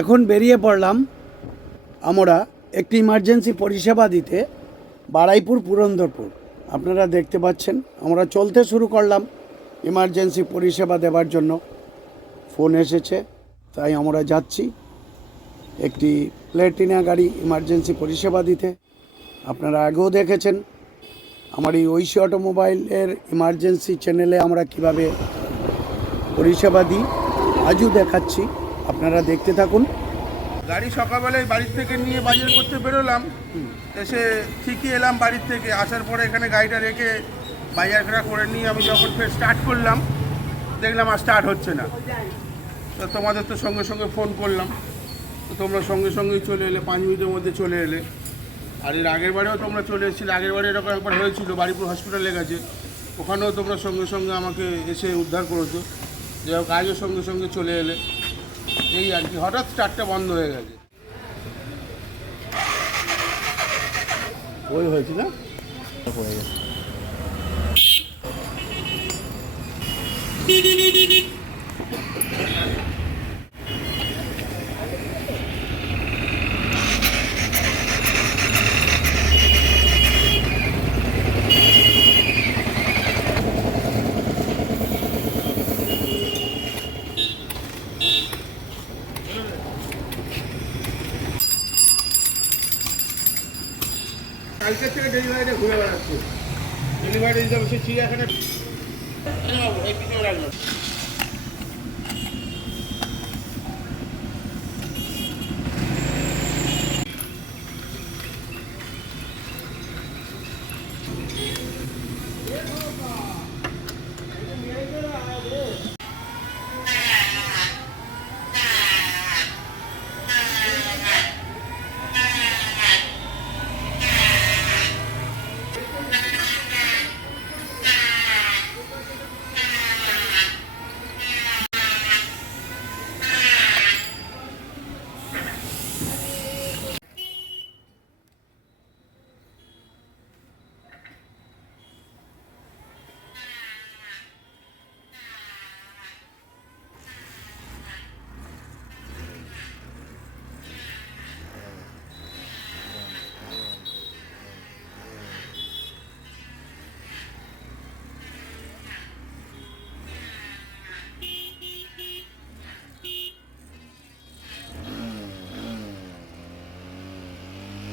এখন বেরিয়ে পড়লাম আমরা একটি ইমার্জেন্সি পরিষেবা দিতে বারাইপুর, পুরন্দরপুর। আপনারা দেখতে পাচ্ছেন, আমরা চলতে শুরু করলাম ইমার্জেন্সি পরিষেবা দেওয়ার জন্য। ফোন এসেছে, তাই আমরা যাচ্ছি। একটি প্লেটিনা গাড়ি ইমার্জেন্সি পরিষেবা দিতে। আপনারা আগেও দেখেছেন, আমার এই ঐশী অটোমোবাইলের ইমার্জেন্সি চ্যানেলে আমরা কীভাবে পরিষেবা দিই, আজও দেখাচ্ছি। আপনারা দেখতে থাকুন। গাড়ি সকালবেলায় বাড়ির থেকে নিয়ে বাজার করতে বেরোলাম। এসে ঠিকই এলাম বাড়ির থেকে। আসার পরে এখানে গাড়িটা রেখে বাজার ঘেরা করে নিয়ে আমি যখন ফের স্টার্ট করলাম, দেখলাম আর স্টার্ট হচ্ছে না। তো তোমাদের তো সঙ্গে সঙ্গে ফোন করলাম। তো তোমরা সঙ্গে সঙ্গেই চলে এলে, পাঁচ মিনিটের মধ্যে চলে এলে। আর এর আগের বারেও তোমরা চলে এসেছিলে। আগের বারে এরকম একবার হয়েছিল বাড়িপুর হসপিটালে গেছে। ওখানেও তোমরা সঙ্গে সঙ্গে আমাকে এসে উদ্ধার করেছ। যে হোক, আজও সঙ্গে সঙ্গে চলে এলে। এই আর কি হঠাৎ স্টার্টটা বন্ধ হয়ে গেছে। ওই হয়েছে না? কালকের থেকে ডেলিভারিটা ঘুরে বেড়াচ্ছে। ডেলিভারি দিতে হবে সে চিড়িয়াখানা এই পিছনে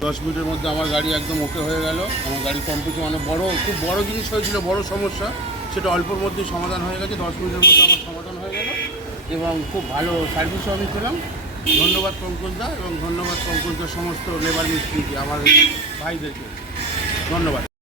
দশ মিনিটের মধ্যে আমার গাড়ি একদম ওকে হয়ে গেল। আমার গাড়ি কমপ্লিট মানে বড়, খুব বড় জিনিস হয়েছিল, বড় সমস্যা। সেটা অল্পর মধ্যেই সমাধান হয়ে গেছে, দশ মিনিটের মধ্যে আমার সমাধান হয়ে গেল। এবং খুব ভালো সার্ভিসও আমি পেলাম। ধন্যবাদ পঙ্কজদা এবং ধন্যবাদ পঙ্কজদার সমস্ত লেবার মিস্ত্রিকে, আমার ভাইদেরকে। ধন্যবাদ।